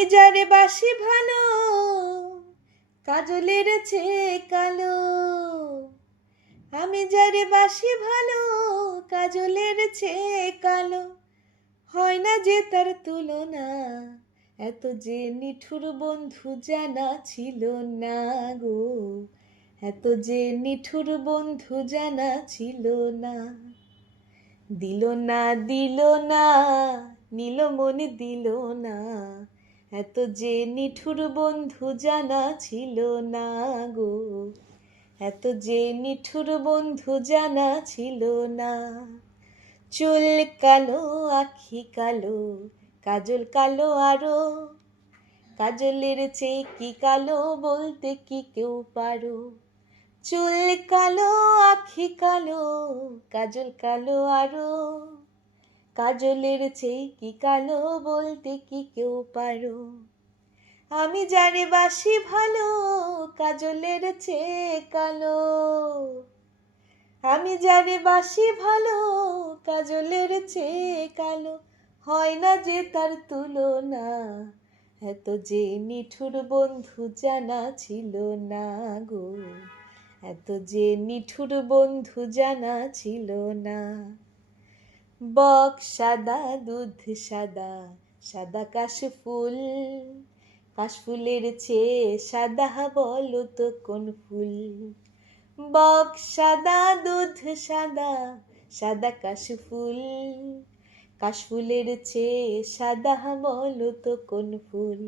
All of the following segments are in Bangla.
আমি যারে বাসি ভালো কাজলের চেয়ে কালো, আমি যারে বাসি ভালো কাজলের চেয়ে কালো, হয় না যে তার তুলনা, এত যে নিঠুর বন্ধু জানা ছিল না গো, এত যে নিঠুর বন্ধু জানা ছিল না। দিল না দিল না নীল মনে দিল না, এত যে নিঠুর বন্ধু জানা ছিল না গো, এত যে নিঠুর বন্ধু জানা ছিল না। চুল কালো আখি কালো কাজল কালো আরো, কাজলের চেয়ে কি কালো বলতে কি কেউ পারো। চুল কালো আখি কালো কাজল কালো আরো, কাজলের চেয়ে কি কালো বলতে কি কেউ পারো। আমি যারে বাসি ভালো কাজলের চেয়ে কালো, আমি যারে বাসি ভালো কাজলের চেয়ে কালো, হয় না যে তার তুলনা, এত যে নিঠুর বন্ধু জানা ছিল না গো, এত যে নিঠুর বন্ধু জানা ছিল না। বক সাদা দুধ সাদা সাদা কাশফুল, কাশফুলের চেয়ে সাদা বলো তো কোন ফুল। বক সাদা দুধ সাদা সাদা কাশফুল, কাশফুলের চেয়ে সাদা বলো তো কোন ফুল।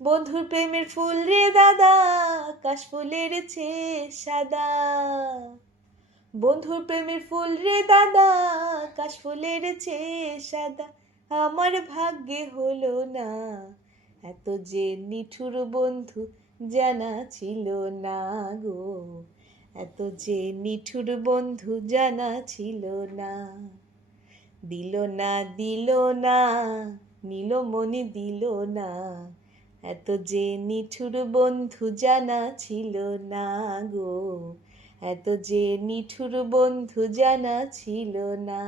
বন্ধুর প্রেমের ফুল রে দাদা কাশফুলের চেয়ে সাদা, বন্ধুর প্রেমের ফুল রে দাদা কাশফুলের চেয়ে সাদা, আমার ভাগ্যে হলো না, এত যে নিঠুর বন্ধু জানা ছিল না গো, এত যে নিঠুর বন্ধু জানা ছিল না। দিল না দিল না নীল মনে দিল না, এত যে নিঠুর বন্ধু জানা ছিল না গো, এত যে নিঠুর বন্ধু জানা ছিল না।